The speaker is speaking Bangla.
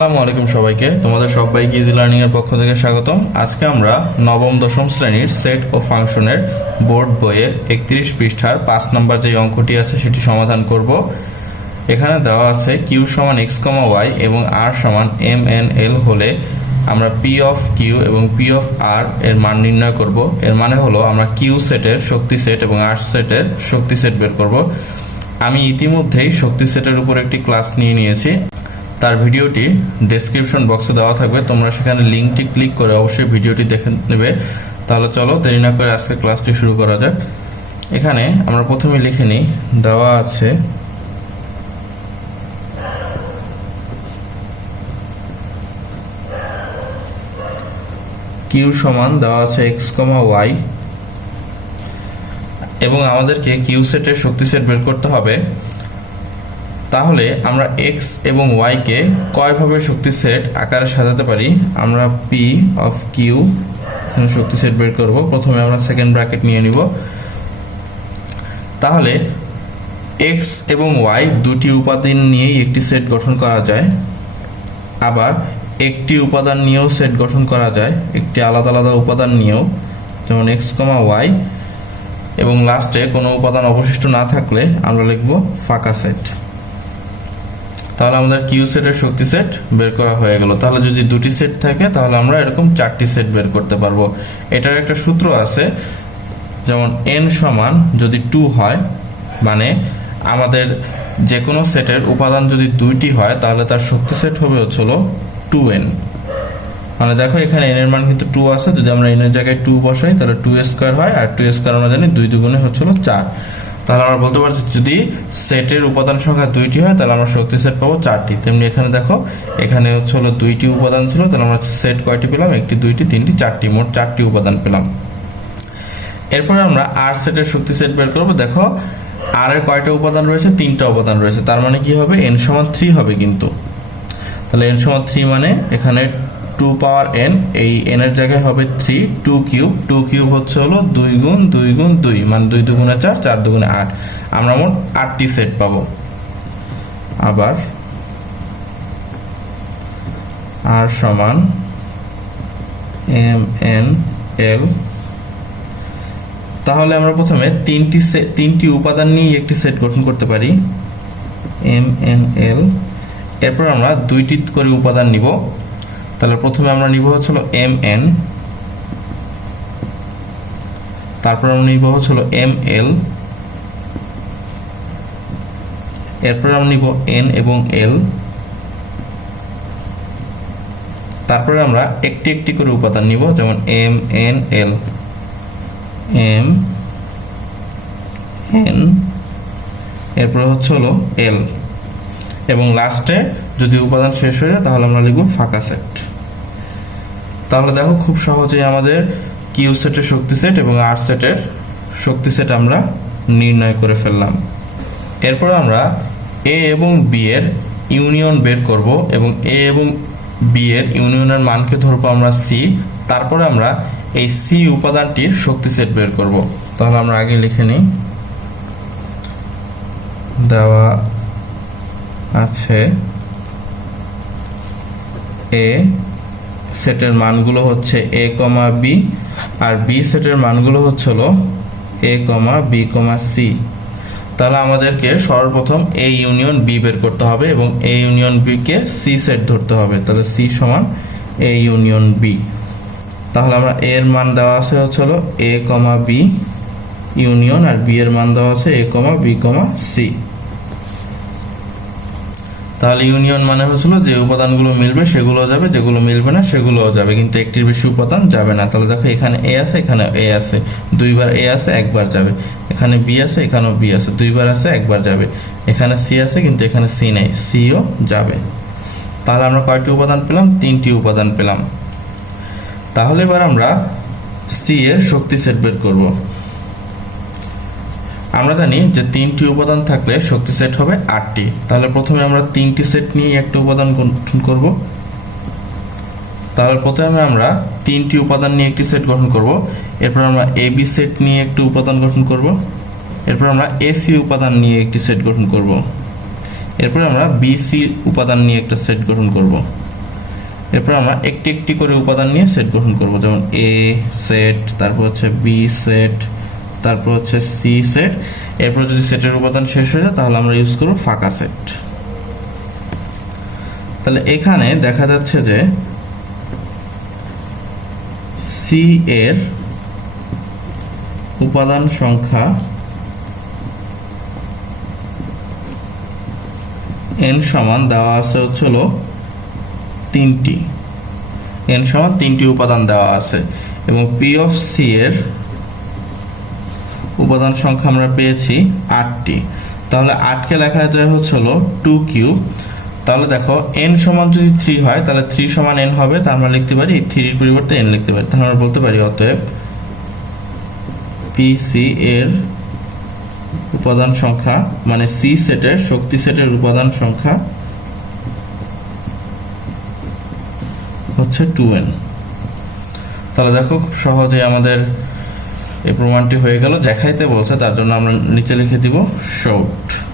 আসসালামু আলাইকুম সবাইকে। তোমাদের সবাইকে ইজি লার্নিং এর পক্ষ থেকে স্বাগতম। আজকে আমরা নবম, দশম শ্রেণির সেট ও ফাংশনের বোর্ড বইয়ের একত্রিশ পৃষ্ঠার পাঁচ নম্বর যে অঙ্কটি আছে সেটি সমাধান করব। এখানে দেওয়া আছে কিউ সমান এক্স কমা ওয়াই এবং আর সমান এম এন এল হলে আমরা পি অফ কিউ এবং পি অফ আর এর মান নির্ণয় করব। এর মানে হলো আমরা কিউ সেটের শক্তি সেট এবং আর সেটের শক্তি সেট বের করব। আমি ইতিমধ্যেই শক্তি সেটের উপর একটি ক্লাস নিয়ে নিয়েছি। তার ভিডিওটি ডেসক্রিপশন বক্সে দেওয়া থাকবে। তোমরা সেখানে লিঙ্কটি ক্লিক করে অবশ্যই ভিডিওটি দেখে নেবে। তাহলে চলো দেরি না করে আজকে ক্লাসটি শুরু করা যাক। এখানে আমরা প্রথমে লিখে নিই, দেওয়া আছে কিউ সমান দেওয়া আছে এক্স কমা ওয়াই এবং আমাদেরকে কিউ সেটের শক্তি সেট বের করতে হবে। তাহলে আমরা এক্স এবং ওয়াইকে কয়ভাবে শক্তি সেট আকারে সাজাতে পারি? আমরা পি অফ কিউ শক্তি সেট বের করব। প্রথমে আমরা সেকেন্ড ব্র্যাকেট নিয়ে নিব। তাহলে এক্স এবং ওয়াই দুটি উপাদান নিয়েই একটি সেট গঠন করা যায়। আবার একটি উপাদান নিয়েও সেট গঠন করা যায়। একটি আলাদা আলাদা উপাদান নিয়েও, যেমন এক্স কমা ওয়াই এবং লাস্টে কোনো উপাদান অবশিষ্ট না থাকলে আমরা লিখব ফাঁকা সেট তাহলে আমাদের কিউ সেটের শক্তি সেট বের করা হয়ে গেল। তাহলে যদি দুটি সেট থাকে, তাহলে আমরা এরকম চারটি সেট বের করতে পারব। এটার একটা সূত্র আছে, যেমন এন সমান যদি টু হয় মানে আমাদের যে কোনো সেটের উপাদান যদি দুইটি হয়, তাহলে তার শক্তি সেট হবে হচ্ছে হলো টু এন মানে দেখো এখানে এন এর মান কিন্তু টু আছে। যদি আমরা এন এর জায়গায় টু বসাই, তাহলে টু স্কোয়ার হয়, আর টু স্কোয়ার আমরা জানি দুই দুগুণে হচ্ছে হলো চার। তাহলে আমরা বলতে পারছি যদি সেটের উপাদান সংখ্যা দুইটি হয়, তাহলে আমরা শক্তি সেট পাবো চারটি। তেমনি এখানে দেখো, এখানে হচ্ছে হলো দুইটি উপাদান ছিল, তাহলে আমরা সেট কয়টি পেলাম? একটি, দুইটি, তিনটি, চারটি, মোট চারটি উপাদান পেলাম। এরপরে আমরা আর সেটের শক্তি সেট বের করব। দেখো আর এর কয়টা উপাদান রয়েছে? তিনটা উপাদান রয়েছে। তার মানে কি হবে? এন সমান থ্রি হবে কিন্তু। তাহলে এন সমান থ্রি মানে এখানে টু পাওয়ার এন এই এন এর জায়গায় হবে three two cube two cube হচ্ছে হলো দুই গুণ দুই গুণ দুই মানে দুই দুগুণে চার চার দুগুণে আট। আমরা মোট আটটি সেট পাবো। আবার আর সমান এম এন এল তাহলে আমরা প্রথমে তিনটি তিনটি উপাদান নিয়ে একটি সেট গঠন করতে পারি এম এন এল এরপর আমরা দুইটি করে উপাদান নিব। তাহলে প্রথমে আমরা নিব হলো এম এন তারপর আমরা নিব হলো এম এল এরপর আমরা নিব এন এবং এল। তারপরে আমরা একটি একটি করে উপাদান নিব, যেমন M N L M N এরপর হচ্ছে হলো এল। এবং লাস্টে যদি উপাদান শেষ হয়ে যায়, তাহলে আমরা লিখব ফাঁকা সেট। তাহলে দেখো খুব সহজেই আমাদের কিউ সেটের শক্তি সেট এবং আর সেটের শক্তি সেট আমরা নির্ণয় করে ফেললাম। এরপর আমরা এ এবং বি এর ইউনিয়ন বের করব এবং এ এবং বি এর ইউনিয়নের মানকে ধরবো আমরা সি তারপরে আমরা এই সি উপাদানটির শক্তি সেট বের করব। তাহলে আমরা আগে লিখে নিই। দেওয়া আছে এ সেটের মানগুলো হচ্ছে এ কমা বি আর বি সেটের মানগুলো হচ্ছে হলো A comma B comma C তাহলে আমাদেরকে সর্বপ্রথম এ ইউনিয়ন বি বের করতে হবে এবং এ ইউনিয়ন বি কে সি সেট ধরতে হবে। তাহলে সি সমান এ ইউনিয়ন বি তাহলে আমরা এর মান দেওয়া আছে হচ্ছে হলো A comma B union R B এর মান দেওয়া আছে A comma B comma C তাহলে ইউনিয়ন মানে হয়েছিল যে উপাদানগুলো মিলবে সেগুলো যাবে, যেগুলো মিলবে না, সেগুলোও যাবে। কিন্তু একটির বেশি উপাদান যাবে না। তাহলে দেখো, এখানে এ আছে, এখানে এ আছে। দুইবার এ আছে, একবার যাবে। এখানে বি আছে, এখানেও বি আছে। দুইবার আছে, একবার যাবে। এখানে সি আছে, কিন্তু এখানে সি নেই। সিও যাবে। তাহলে আমরা কয়টি উপাদান পেলাম? তিনটি উপাদান পেলাম। তাহলে এবার আমরা সি এর শক্তি সেট বের করব। আমরা জানি যে তিনটি উপাদান থাকলে শক্তি সেট হবে আটটি। তাহলে প্রথমে আমরা তিনটি সেট নিয়ে একটা উপাদান গঠন করব। তাহলে প্রথমে আমরা তিনটি উপাদান নিয়ে একটি সেট গঠন করব। এরপর আমরা এ বি সেট নিয়ে একটি উপাদান গঠন করব। এরপর আমরা এসি উপাদান নিয়ে একটি সেট গঠন করব। এরপর আমরা বিসি উপাদান নিয়ে একটা সেট গঠন করব। এরপর আমরা একটি একটি করে উপাদান নিয়ে সেট গঠন করব। যেমন এ সেট তারপর হচ্ছে বি সেট তারপর হচ্ছে সি সেট এরপর যদি সেটের উপাদান শেষ হয়ে যায়, তাহলে আমরা ইউজ করব ফাঁকা সেট তাহলে এখানে দেখা যাচ্ছে যে সি এর উপাদান সংখ্যা এন সমান দেওয়া আছে হচ্ছিল তিনটি। এন সমান তিনটি উপাদান দেওয়া আছে। এবং পি অফ সি এর উপাদান সংখ্যা আমরা পেয়েছি আটটি। তাহলে আটকে লেখা যায় হচ্ছিল টু কিউ তাহলে দেখো এন সমান যদি থ্রি হয়, তাহলে থ্রি সমান এন হবে, তা আমরা লিখতে পারি থ্রির পরিবর্তে এন লিখতে পারি। তাহলে আমরা বলতে পারি অতএব পিসি এর উপাদান সংখ্যা মানে সি সেটের শক্তি সেটের উপাদান সংখ্যা হচ্ছে টু এন তাহলে দেখো, খুব সহজে আমাদের এই প্রমাণটি হয়ে গেল। দেখাইতে বলছে তার জন্য আমরা নিচে লিখে দিব শর্ট